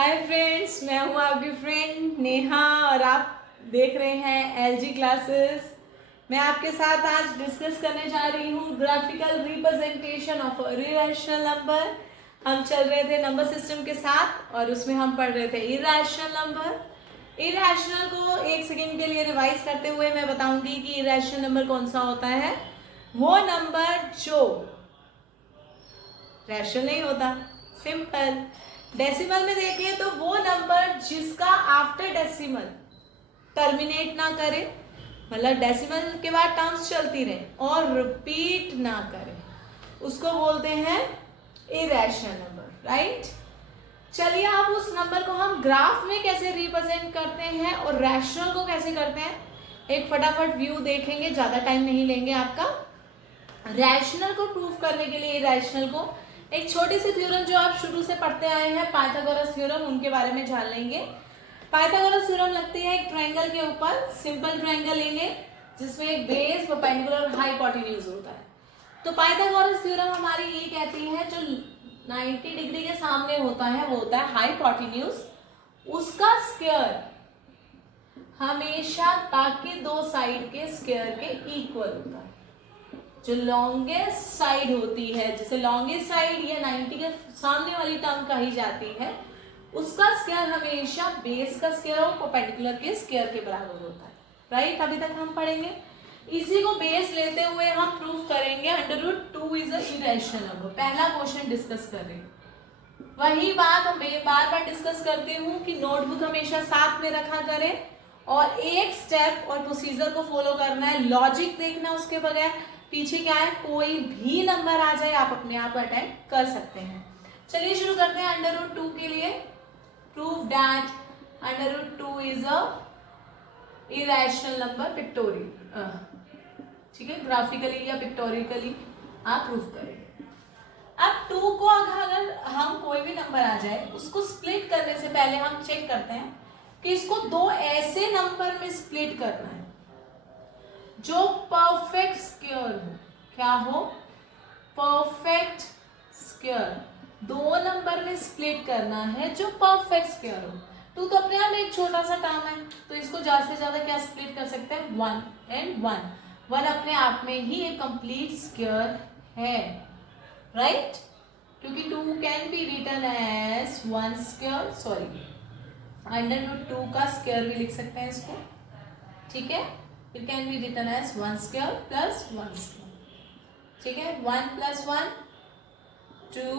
Hi friends, मैं हूँ आपकी फ्रेंड नेहा और आप देख रहे हैं एलजी क्लासेस। मैं आपके साथ आज डिस्कस करने जा रही हूँ graphical representation of irrational number. हम चल रहे थे नंबर सिस्टम के साथ और उसमें हम पढ़ रहे थे इरेशनल नंबर। इरेशनल को एक सेकेंड के लिए रिवाइज करते हुए मैं बताऊंगी कि इरेशनल नंबर कौन सा होता है। वो नंबर जो रैशनल नहीं होता, सिंपल। डेसिमल में देखें तो वो नंबर जिसका आफ्टर डेसिमल टर्मिनेट ना करे, मतलब डेसिमल के बाद टर्म्स चलती रहे और रिपीट ना करे, उसको बोलते हैं इरेशनल नंबर, राइट। चलिए अब उस नंबर को हम ग्राफ में कैसे रिप्रेजेंट करते हैं और रैशनल को कैसे करते हैं एक फटाफट व्यू देखेंगे, ज्यादा टाइम नहीं लेंगे आपका। रैशनल को प्रूव करने के लिए इरेशनल को एक छोटी सी थ्योरम जो आप शुरू से पढ़ते आए हैं, पाइथागोरस थ्योरम, उनके बारे में जान लेंगे। पाइथागोरस थ्योरम लगती है एक ट्रायंगल के ऊपर, सिंपल ट्रायंगल लेंगे जिसमें एक बेस परपेंडिकुलर और हाइपोटेन्यूज होता है। तो पाइथागोरस थ्योरम हमारी ये कहती है जो 90 डिग्री के सामने होता है वो होता है हाइपोटेन्यूज, उसका स्क्वायर हमेशा बाकी दो साइड के स्क्वायर के इक्वल होता है। जो लॉन्गेस्ट साइड होती है, जैसे लॉन्गेस्ट साइड या 90 के सामने वाली टर्म कही जाती है, उसका स्क्वायर हमेशा बेस का स्क्वायर और परपेंडिकुलर के स्क्वायर के बराबर होता है, राइट। अभी तक हम पढ़ेंगे, इसी को बेस लेते हुए हम प्रूव करेंगे √2 इज अ इरेशनल नंबर। पहला क्वेश्चन डिस्कस कर रहे हैं, वही बात मैं बार बार डिस्कस करती हूँ कि नोटबुक हमेशा साथ में रखा करें और एक स्टेप और प्रोसीजर को फॉलो करना है, लॉजिक देखना उसके बगैर। पीछे क्या है, कोई भी नंबर आ जाए आप अपने आप अटेम्प्ट कर सकते हैं। चलिए शुरू करते हैं √2 के लिए। Prove that √2 is a irrational number pictorial, ठीक है, ग्राफिकली या पिक्टोरिकली आप प्रूव करेंगे। अब 2 को अगर हम कोई भी नंबर आ जाए उसको स्प्लिट करने से पहले हम चेक करते हैं कि इसको दो ऐसे नंबर में स्प्लिट करना है जो परफेक्ट स्क्वायर हो। क्या हो? Perfect square. दो नंबर में स्प्लिट करना है जो परफेक्ट स्क्वायर हो। 2 तो अपने आप में एक छोटा सा टर्म है, तो इसको ज्यादा से ज्यादा क्या स्प्लिट कर सकते हैं, 1 and 1। 1 अपने आप में ही एक कंप्लीट स्क्वायर है, राइट, क्योंकि 2 can be written as 1 square, sorry √2 का स्क्वायर भी लिख सकते हैं इसको, ठीक है। It can be written as 1 square plus 1 square, ठीक है। 1 + 1 2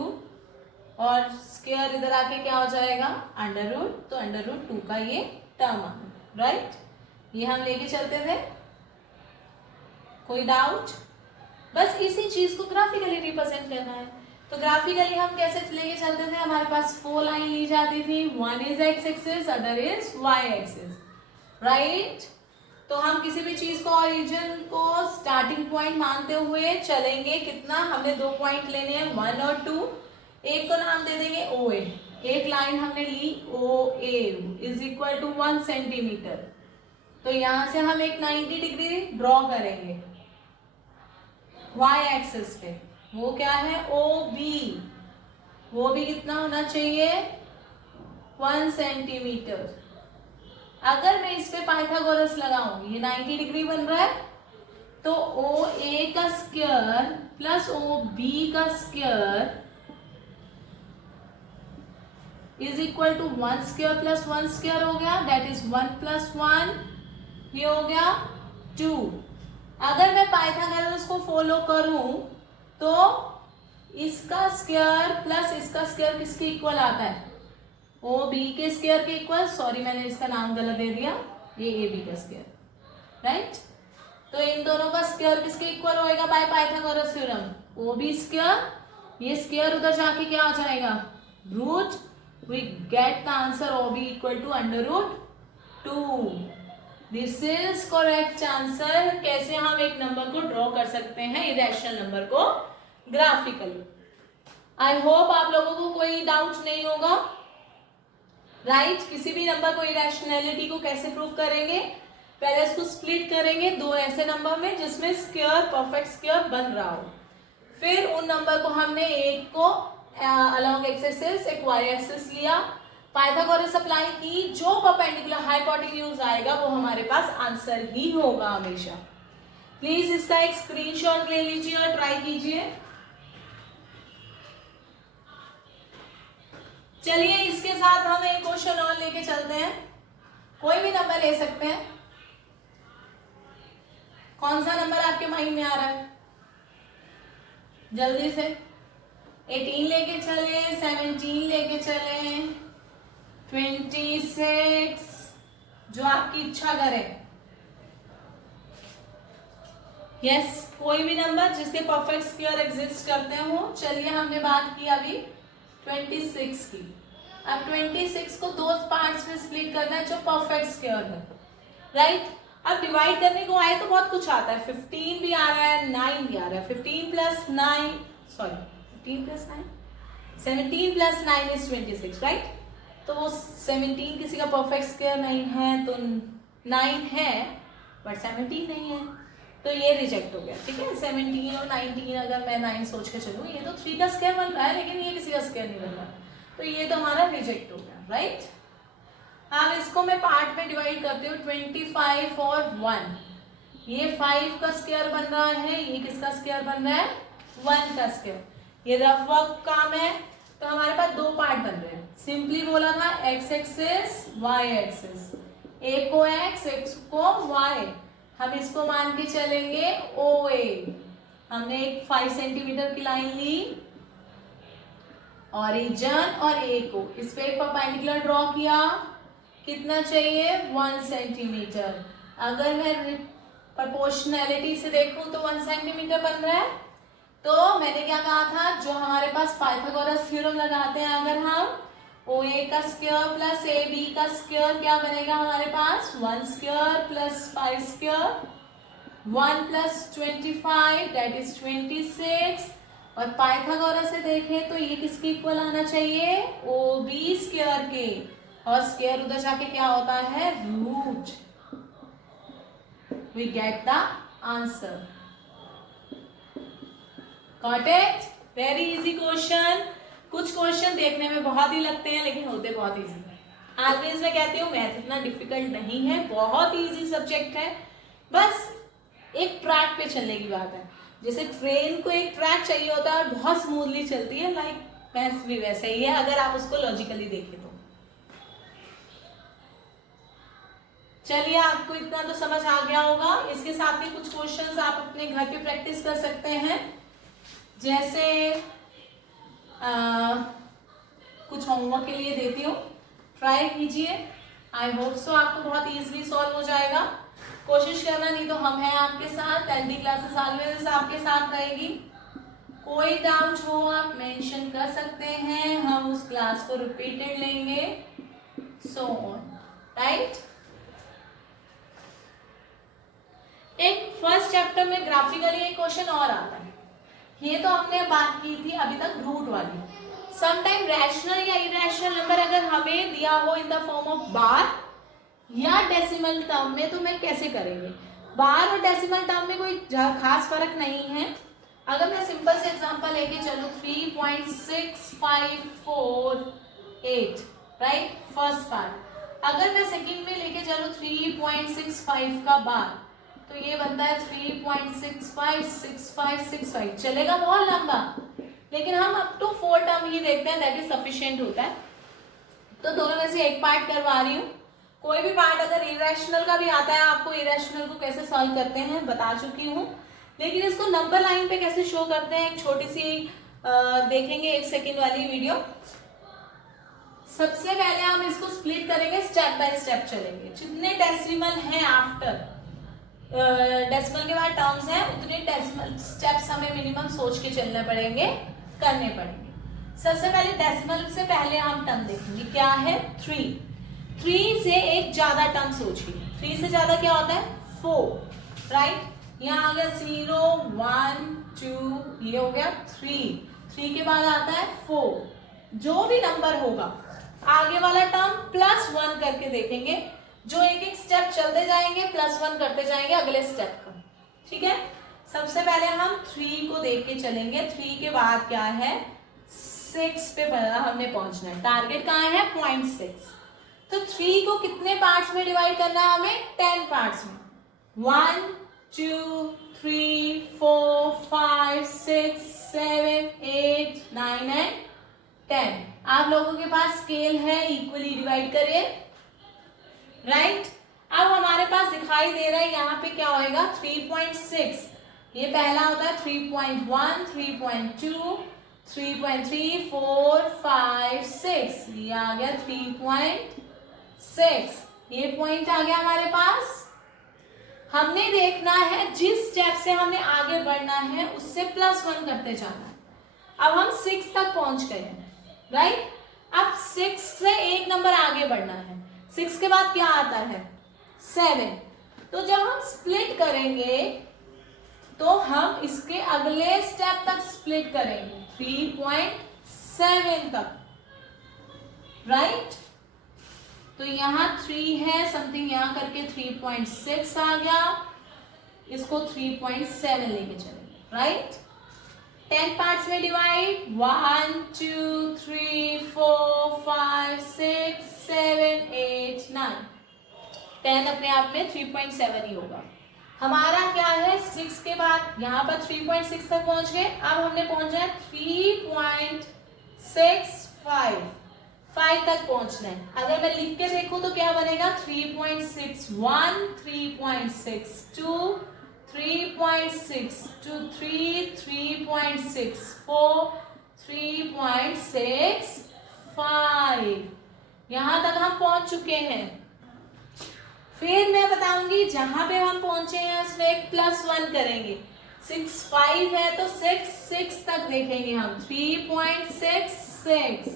और स्क्वायर इधर आके क्या हो जाएगा, √, तो √2 का ये टर्म आ गया, राइट। ये हम लेके चलते थे, कोई डाउट? बस इसी चीज को ग्राफिकली रिप्रेजेंट करना है। तो ग्राफिकली हम कैसे लेके चलते थे, हमारे पास 4 लाइन ली जाती थी, one is x axis, other is y axis, right. तो हम किसी भी चीज को ओरिजिन को स्टार्टिंग पॉइंट मानते हुए चलेंगे। कितना, हमने 2 पॉइंट लेने हैं, 1 और 2। एक को नाम दे देंगे ओ ए, एक लाइन हमने ली ओ ए इज इक्वल टू 1 सेंटीमीटर। तो यहां से हम एक 90 डिग्री ड्रॉ करेंगे वाई एक्सिस पे, वो क्या है, ओ बी, वो भी कितना होना चाहिए, 1 सेंटीमीटर। अगर मैं इस पे पाइथागोरस लगाऊंगी, ये 90 डिग्री बन रहा है, तो ओ ए का स्क्वायर प्लस ओ बी का square is equal to 1 square plus 1 square हो गया, दैट इज 1 + 1, ये हो गया 2। अगर मैं पाइथागोरस को फॉलो करूं तो इसका स्क्वायर प्लस इसका स्क्वायर किसके इक्वल आता है, ओ बी के स्क्वायर के इक्वल, सॉरी मैंने इसका नाम गलत दे दिया, ये ए बी का स्क्वायर, राइट। तो इन दोनों का स्क्वायर किसके इक्वल होएगा by Pythagoras theorem, O B square, ये स्क्वायर उधर जाके क्या हो जाएगा, root, we get the answer O B equal to √2। This is correct answer. कैसे हम एक नंबर को ड्रॉ कर सकते हैं, इरेशनल नंबर को ग्राफिकली। आई होप आप लोगों को कोई डाउट नहीं होगा, राइट। किसी भी नंबर को इरेशनैलिटी को कैसे प्रूव करेंगे, पहले इसको स्प्लिट करेंगे दो ऐसे नंबर में जिसमें स्क्वायर परफेक्ट स्क्वायर बन रहा हो, फिर उन नंबर को हमने एक को अलोंग एक्स एक्सिस, एक वाई एक्सिस लिया, पाइथागोरस अप्लाई की, जो परपेंडिकुलर हाइपोटेन्यूज आएगा वो हमारे पास आंसर ही होगा हमेशा। प्लीज इसका एक स्क्रीनशॉट ले लीजिए और ट्राई कीजिए। चलिए इसके साथ हम एक क्वेश्चन और लेके चलते हैं। कोई भी नंबर ले सकते हैं। कौन सा नंबर आपके माइंड में आ रहा है? जल्दी से। 18 लेके चले, 17 लेके चले, 26, जो आपकी इच्छा करे। यस, कोई भी नंबर जिसके परफेक्ट स्क्वायर एग्जिस्ट करते हो। चलिए हमने बात की अभी 26 की। अब 26 को दो पार्ट्स में स्प्लिट करना है जो परफेक्ट स्क्वायर है, राइट। अब डिवाइड करने को आए तो बहुत कुछ आता है। 15 भी आ रहा है, 9 भी आ रहा है। 15 प्लस 9 17 प्लस 9 इज 26, राइट। तो वो 17 किसी का परफेक्ट स्क्वायर नहीं है, तो 9 है बट 17 नहीं है, तो ये रिजेक्ट हो गया। ठीक है, 17 और 19 अगर मैं 9 सोच के चलूँ, ये तो 3 का स्क्वायर बन रहा है लेकिन ये किसी का स्क्वायर नहीं बन रहा, तो ये तो हमारा रिजेक्ट हो गया, राइट। अब इसको मैं पार्ट में डिवाइड करती हूँ। 25 और 1, ये 5 का स्क्वायर बन रहा है, ये किसका स्क्वायर बन रहा है? 1 का स्क्वायर। ये रफ वर्क काम है, तो हमारे पास दो पार्ट बन रहे हैं। सिंपली बोला था x axis y axis, a को x को y, हम इसको मान के चलेंगे OA। हमने एक 5 सेंटीमीटर की लाइन ली, ओरिजिन और A को इस पे एक परपेंडिकुलर ड्रॉ किया। कितना चाहिए? 1 सेंटीमीटर। अगर मैं प्रोपोर्शनैलिटी से देखूं तो 1 सेंटीमीटर बन रहा है। तो मैंने क्या कहा था, जो हमारे पास पाइथागोरस थ्योरम लगाते हैं, अगर हम OA का स्क्वायर प्लस AB का स्क्वायर क्या बनेगा हमारे पास? 1 square plus 5 square, 1 plus 25 that is 26। और पाइथागोरस से देखें तो ये किसके इक्वल आना चाहिए? OB स्क्वायर के, और स्क्वायर उधर जाके क्या होता है? Root. We get the answer. Got it? Very easy question. कुछ क्वेश्चन देखने में बहुत ही लगते हैं लेकिन होते बहुत इजी है। ऑलवेज मैं कहती हूँ मैथ इतना डिफिकल्ट नहीं है, बहुत इजी सब्जेक्ट है, बस एक ट्रैक पे चलने की बात है। जैसे ट्रेन को एक ट्रैक चाहिए होता है और बहुत स्मूथली चलती है, लाइक मैथ्स भी वैसे ही है अगर आप उसको लॉजिकली देखें तो। चलिए आपको इतना तो समझ आ गया होगा। इसके साथ ही कुछ क्वेश्चंस आप अपने घर पे प्रैक्टिस कर सकते हैं। जैसे कुछ होमवर्क के लिए देती हूँ, ट्राई कीजिए। आई होप सो आपको बहुत इजीली सॉल्व हो जाएगा। कोशिश करना, नहीं तो हम हैं आपके साथ। LD क्लासेस ऑलवेज आपके साथ रहेगी। कोई डाउट हो आप मेंशन कर सकते हैं, हम उस क्लास को रिपीटेड लेंगे, सो ऑन, राइट। एक फर्स्ट चैप्टर में ग्राफिकली एक क्वेश्चन और आता है। ये तो हमने बात की थी अभी तक रूट वाली। समटाइम रैशनल या इरेशनल नंबर अगर हमें दिया हो इन द फॉर्म ऑफ बार या डेसिमल टर्म में, तो मैं कैसे करेंगे? बार और डेसिमल टर्म में कोई खास फर्क नहीं है। अगर मैं सिंपल से एग्जांपल लेके चलूं 3.6548, राइट, फर्स्ट पार्ट। अगर मैं सेकंड में लेके चलूं 3.65 का बार, तो ये बनता है 3.656565। चलेगा बहुत लंबा, लेकिन हम अप टू 4 टर्म ही देखते हैं, दैट इज सफिशिएंट होता है। तो दोनों में से एक पार्ट करवा रही हूँ। कोई भी पार्ट अगर इरेशनल का भी आता है, आपको इरेशनल को कैसे सॉल्व करते हैं बता चुकी हूँ, लेकिन इसको नंबर लाइन पे कैसे शो करते हैं एक छोटी सी देखेंगे 1 सेकेंड वाली वीडियो। सबसे पहले हम इसको स्प्लिट करेंगे, स्टेप बाय स्टेप चलेंगे। जितने डेसिमल हैं आफ्टर डेसिमल के बाद टर्म्स हैं, उतने डेसिमल स्टेप्स हमें मिनिमम सोच के चलने पड़ेंगे, करने पड़ेंगे। सबसे पहले डेसिमल से पहले हम टर्म देखेंगे, क्या है? 3 से एक ज्यादा टर्म सोचिए। 3 से ज्यादा क्या होता है? 4, राइट। यहाँ आ गया 0 1 2, ये हो गया 3 के बाद आता है 4। जो भी नंबर होगा आगे वाला टर्म +1 करके देखेंगे, जो एक एक स्टेप चलते जाएंगे +1 करते जाएंगे अगले स्टेप का, ठीक है। सबसे पहले हम 3 को देख के चलेंगे। 3 के बाद क्या है? 0.6 पे हमने पहुंचना है। टारगेट कहाँ है? 0.6। तो 3 को कितने पार्ट्स में डिवाइड करना है हमें? 10 पार्ट्स में। 1 2 3 4 5 6 7 8 9 एंड 10। आप लोगों के पास स्केल है, इक्वली डिवाइड करिए। राइट, अब हमारे पास दिखाई दे रहा है यहाँ पे क्या होएगा? 3.6। ये पहला होता है 3.1, 3.2, 3.3 4 5 6। ये आ गया 3.6। ये पॉइंट आ गया हमारे पास। हमने देखना है जिस स्टेप से हमें आगे बढ़ना है उससे +1 करते जाना है। अब हम 6 तक पहुंच गए हैं। राइट, अब 6 से एक नंबर आगे बढ़ना है। 6 के बाद क्या आता है? 7। तो जब हम स्प्लिट करेंगे तो हम इसके अगले स्टेप तक स्प्लिट करेंगे 3.7 तक। राइट, तो यहाँ 3 है, समथिंग यहाँ करके 3.6 आ गया। इसको 3.7 लेके चलेंगे। राइट, 10 पार्ट्स में डिवाइड। 1 2 3 4 5 6 7 8 9। 10 अपने आप में 3.7 ही होगा। हमारा क्या है? 6 के बाद यहाँ पर 3.6 तक पहुंच गए। अब हमने पहुंचा है 3.65। 5 तक पहुंचना है। अगर मैं लिख के देखूं तो क्या बनेगा? 3.61 3.62 3.623 3.64 3.65। यहां तक हम पहुंच चुके हैं। फिर मैं बताऊंगी जहां पे हम पहुंचे हैं उसमें एक +1 करेंगे। 6 5 है तो 6 तक देखेंगे हम। 3.66।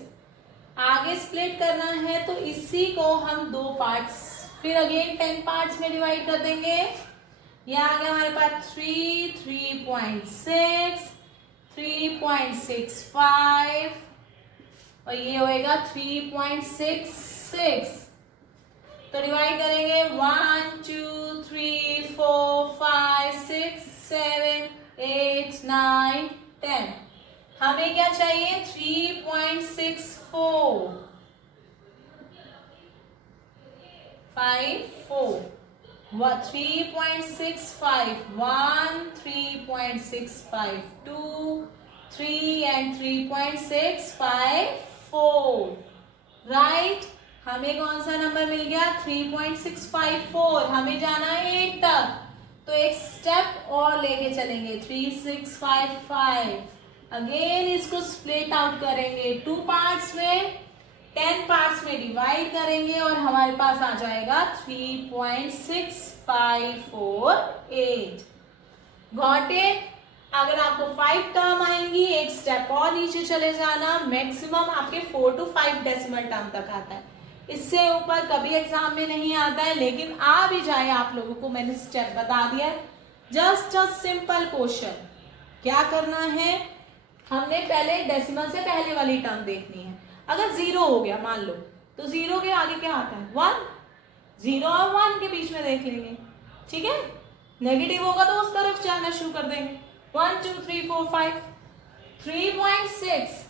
आगे स्प्लिट करना है तो इसी को हम 2 पार्ट्स, फिर अगेन 10 पार्ट्स में डिवाइड कर देंगे। ये आ गया हमारे पास 3 3.6 3.65 और ये होएगा 3.66। तो डिवाइड करेंगे 1 2 3 4 5 6 7 8 9 10। हमें क्या चाहिए? 3.64 54 3.65 1 3.65 2 3 and 3.654। राइट, हमें कौन सा नंबर मिल गया? 3.654। हमें जाना है 8 तक, तो एक स्टेप और लेके चलेंगे। 3655। अगेन इसको स्प्लिट आउट करेंगे 2 पार्ट्स में, 10 पार्ट्स में डिवाइड करेंगे और हमारे पास आ जाएगा 3.6548। Got it? अगर आपको 5 टर्म आएंगी, एक स्टेप और नीचे चले जाना। मैक्सिमम आपके 4 to 5 डेसिमल टर्म तक आता है। इससे ऊपर कभी एग्जाम में नहीं आता है, लेकिन आ भी जाए आप लोगों को मैंने स्टेप बता दिया। Just a simple question. क्या करना है? हमने पहले डेसिमल से पहले वाली टर्म देखनी है। अगर 0 हो गया मान लो, तो 0 के आगे क्या आता है? 1। 0 और 1 के बीच में देख लेंगे। ठीक है, नेगेटिव होगा तो उस तरफ जाना शुरू कर देंगे। 1 2 3 4 5 3.6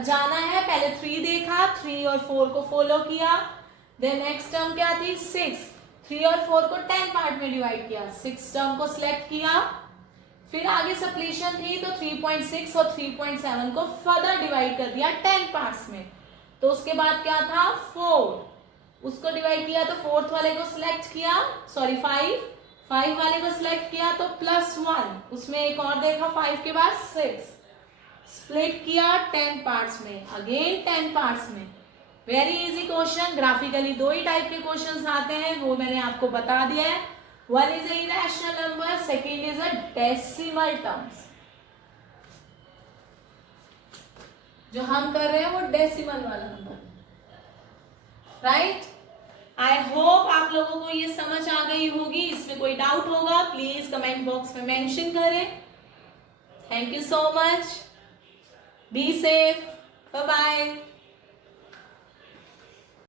जाना है। पहले 3 देखा, 3 और 4 को फॉलो किया। देन नेक्स्ट टर्म क्या थी? 6। 3 और 4 को 10 पार्ट में डिवाइड किया, 6 टर्म को सिलेक्ट किया। फिर आगे सप्लीशन थी तो 3.6 और 3.7 को फर्दर डिवाइड कर दिया 10 पार्ट्स में। तो उसके बाद क्या था? 4, उसको डिवाइड किया तो 4th वाले को सिलेक्ट किया, सॉरी 5 वाले को सिलेक्ट किया तो +1, उसमें एक और देखा 5 के बाद 6, स्प्लिट किया 10 पार्ट्स में, अगेन 10 पार्ट्स में। Very easy question. ग्राफिकली 2 ही टाइप के क्वेश्चंस आते हैं, वो मैंने आपको बता दिया है। One is a irrational number, second is a decimal terms। जो हम कर रहे हैं वो डेसिमल वाला नंबर। राइट, आई होप आप लोगों को ये समझ आ गई होगी। इसमें कोई डाउट होगा प्लीज कमेंट बॉक्स में मेंशन करें। Thank you so much, be safe, bye bye.